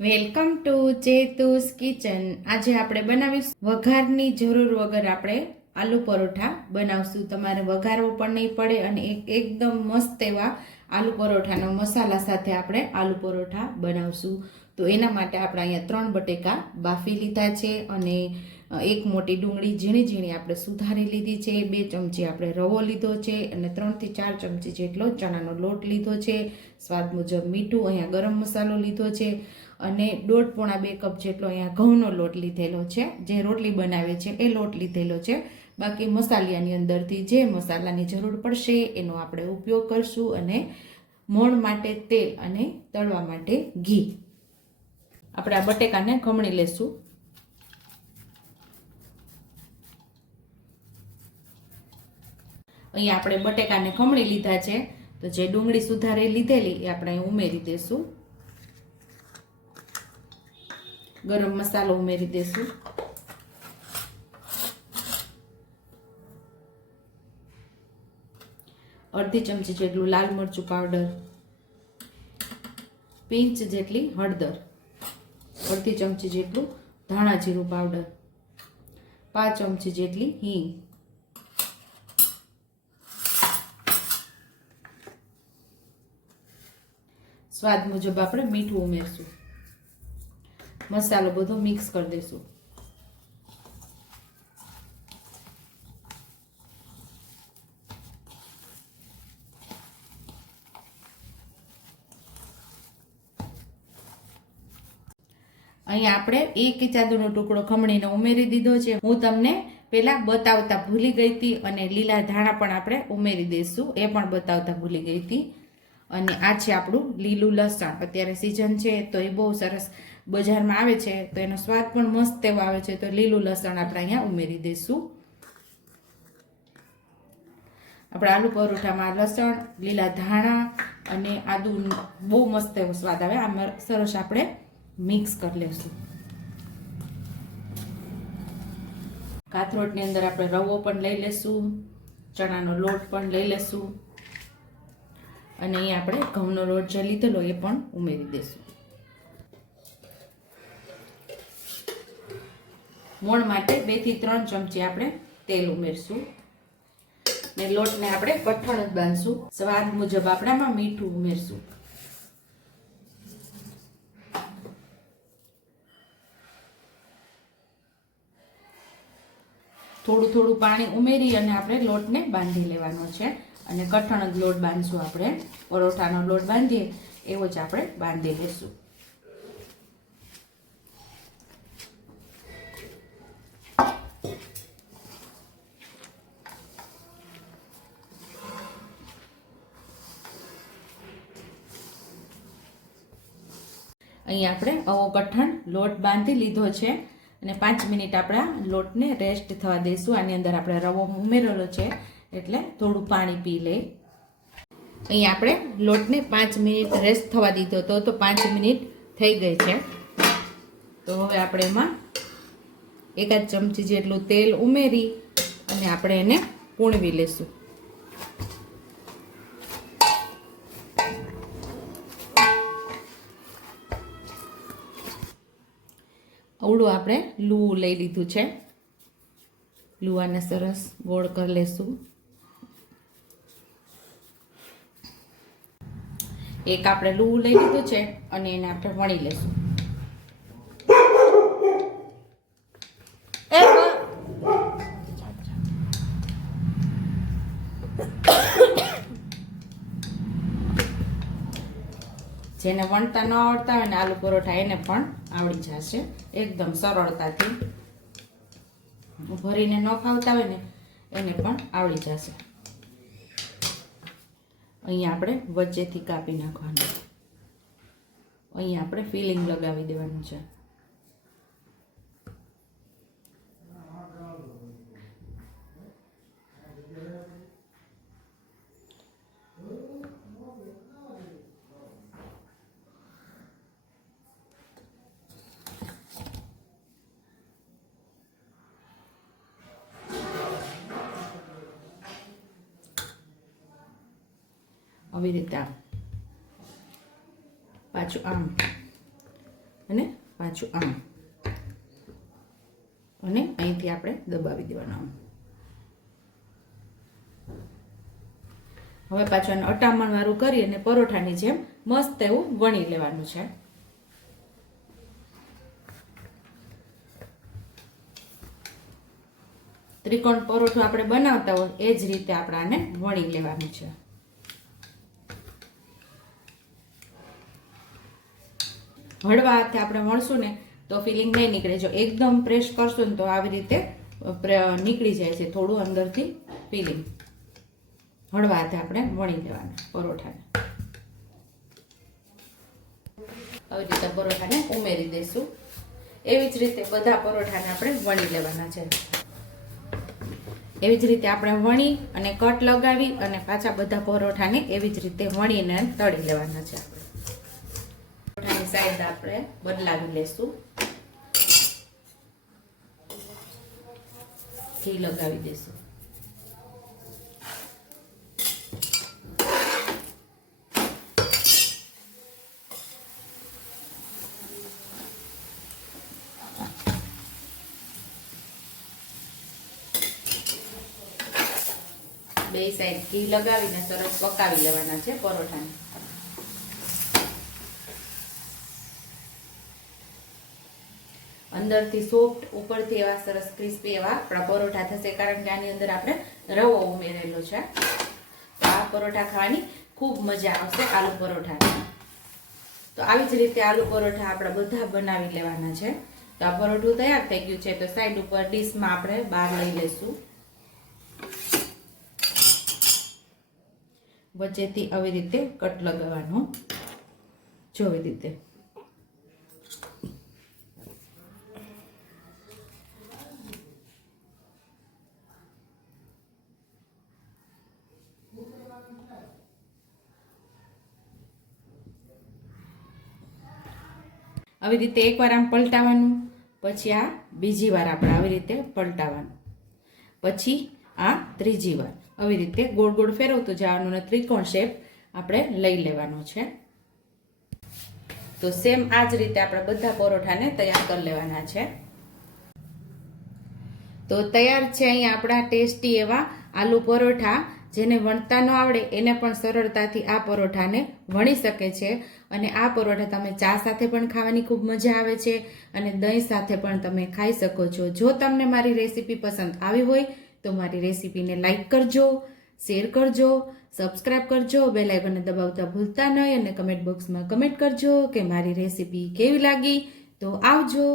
Welcome to જેતુસ kitchen. આજે આપણે બનાવીશું વઘારની જરૂર વગર આપણે આલુ પરોઠા બનાવશું. તમારે વઘારવું પણ નહીં પડે અને એક એકદમ મસ્ત એવા આલુ પરોઠાના મસાલા સાથે આપણે આલુ પરોઠા બનાવશું. તો એના માટે આપણે અહીંયા ત્રણ બટેકા બાફી લીધા છે અને એક મોટી ડુંગળી ઝીણી ઝીણી આપણે સુધારી લીધી છે. બે ચમચી આપણે રવો લીધો છે અને ત્રણથી ચાર ચમચી જેટલો ચણાનો લોટ લીધો છે. સ્વાદ મુજબ મીઠું અહીંયા ગરમ મસાલો લીધો છે. અને દોઢ પોણા બે કપ જેટલો અહીંયા ઘઉંનો લોટ લીધેલો છે. જે રોટલી બનાવે છે એ લોટ લીધેલો છે. બાકી મસાલિયાની અંદરથી જે મસાલાની જરૂર પડશે એનો આપણે ઉપયોગ કરશું અને મોણ માટે તેલ અને તળવા માટે ઘી. આપણે આ બટેકાને ખમણી લેશું. અહીંયા આપણે બટેકાને ખમણી લીધા છે. તો જે ડુંગળી સુધારે લીધેલી એ આપણે ઉમેરી દેશું. ગરમ મસાલો ઉમેરી દેશું. અડધી ચમચી જેટલું લાલ મરચું પાવડર પિંચ જેટલી હળદર. અડધી ચમચી જેટલું ધાણા જીરું પાવડર પાંચ ચમચી જેટલી હિંગ. સ્વાદ મુજબ આપણે મીઠું ઉમેરશું. મસાલો બધો મિક્સ કરી દઈશું. અહીંયા આપણે એક ચાદરનો ટુકડો ખમણીને ઉમેરી દીધો છે. હું તમને પેલા બતાવતા ભૂલી ગઈ હતી અને લીલા ધાણા પણ આપણે ઉમેરી દઈશું. એ પણ બતાવતા ભૂલી ગઈ હતી. અને આ છે આપણું લીલું લસણ. અત્યારે સિઝન છે, તો એ બહુ સરસ બજારમાં આવે છે, તો એનો સ્વાદ પણ મસ્ત એવો આવે છે, તો લીલું લસણ આપણે અહીંયા ઉમેરી દઈશું. આપણે આલુ પરોઠામાં લસણ, લીલા ધાણા અને આદુ બહુ મસ્ત એવો સ્વાદ આવે. આમાં સરસ આપણે મિક્સ કરી લઈશું કાથરોટની અંદર આપણે રવો પણ લઈ લેશું, ચણાનો લોટ પણ લઈ લેશું, અને અહીંયા આપણે ઘઉંનો લોટ જે લીધેલો એ પણ ઉમેરી દઈશું મોણ માટે બેથી ત્રણ ચમચી આપણે તેલ ઉમેરશું. ને લોટને આપણે કઠણ જ બાંધશું. સ્વાદ મુજબ આપણામાં મીઠું ઉમેરશું. થોડું થોડું પાણી ઉમેરી અને આપણે લોટને બાંધી લેવાનો છે. અને કઠણ જ લોટ બાંધશું આપણે. પરોઠાનો લોટ બાંધીએ, એવો જ આપણે બાંધી લઈશું અહીં આપણે આવો કઠણ લોટ બાંધી લીધો છે અને પાંચ મિનિટ આપણા લોટને રેસ્ટ થવા દઈશું આની અંદર આપણે રવો ઉમેરેલો છે એટલે થોડું પાણી પી લઈ અહીં આપણે લોટને પાંચ મિનિટ રેસ્ટ થવા દીધો હતો તો પાંચ મિનિટ થઈ ગઈ છે. તો હવે આપણે એમાં એકાદ ચમચી જેટલું તેલ ઉમેરી અને આપણે એને પૂણવી લેશું. અવળું આપણે લૂ લઈ લીધું છે. લુવાને સરસ ગોળ કરી લેશું. એક આપણે લૂ લઈ લીધું છે અને એને આપણે વણી લેશું. જેને વણતા ન આવડતા હોય ને આલુ પરોઠા એને પણ આવડી જશે. એકદમ સરળતાથી ભરીને ન ખાવતા હોય ને એને પણ આવડી જશે. અહીંયા આપણે વચ્ચેથી કાપી નાખવાનું. અહીંયા આપણે ફિલિંગ લગાવી દેવાનું છે. આવી રીતે આમ. પાછું આમ. અને પાછું આમ. અને અહીંથી આપણે દબાવી દેવાનું આમ. હવે પાછું આને અટામણવાળું કરી અને પરોઠાની જેમ મસ્ત એવું વણી લેવાનું છે. ત્રિકોણ પરોઠું આપણે બનાવતા હોય એ જ રીતે આપણે આને વણી લેવાનું છે. હળવા હાથે આપણે વણશું ને, તો ફિલિંગ નહીં નીકળે. જો એકદમ પ્રેસ કરશું ને, તો આવી રીતે નીકળી જાય છે થોડું અંદરથી ફિલિંગ હળવા હાથે આપણે વણી લેવાના પરોઠાને. આવી રીતે પરોઠાને ઉમેરી દઈશું. એવી જ રીતે બધા પરોઠાને આપણે વણી લેવાના છે. એવી જ રીતે આપણે વણી અને કટ લગાવી અને પાછા બધા પરોઠાને એવી જ રીતે વણીને તળી લેવાના છે. સાઈડ આપણે બદલાવી લેશું. ઘી લગાવી દેશું. બે સાઈડ ઘી લગાવીને સરસ પકાવી લેવાના છે પરોઠાને. અંદરથી સોફ્ટ ઉપરથી એવા સરસ ક્રિસ્પી એવા આપણા પરોઠા થશે. કારણ કે આની અંદર આપણે રવો ઉમેરેલો છે. તો આ પરોઠા ખાવાની ખૂબ મજા આવશે આલુ પરોઠા તો આવી જ રીતે આલુ પરોઠા આપણે બધા બનાવી લેવાના છે. તો આ પરોઠું તૈયાર થઈ ગયું છે. તો સાઈડ ઉપર ડીશમાં આપણે બહાર લઈ લઈશું. વચ્ચેથી આવી રીતે કટ લગાવવાનું. જો આવી રીતે. આવી રીતે એકવાર આમ પલટાવવાનું પછી આ બીજી વાર આપણે આવી રીતે પલટાવવાનું પછી આ ત્રીજી વાર. આવી રીતે ગોળ ગોળ ફેરવતું જવાનું અને ત્રિકોણ શેપ આપણે લઈ લેવાનો છે. તો સેમ આ જ રીતે આપણે બધા પરોઠાને તૈયાર કરી લેવાના છે. તો તૈયાર છે અહીંયા આપણા ટેસ્ટી એવા આલુ પરોઠા. જેને વણતા ન આવડે, એને પણ સરળતાથી આ પરોઠાને વણી શકે છે. અને આ પરોઠા તમે ચા સાથે પણ ખાવાની ખૂબ મજા આવે છે અને દહીં સાથે પણ તમે ખાઈ શકો છો. જો તમને મારી રેસીપી પસંદ આવી હોય, તો મારી રેસીપીને લાઇક કરજો, શેર કરજો, સબસ્ક્રાઇબ કરજો, બેલ આઇકનને દબાવતા ભૂલતા નહીં અને કમેન્ટ બોક્સમાં કમેન્ટ કરજો કે મારી રેસીપી કેવી લાગી. તો આવજો.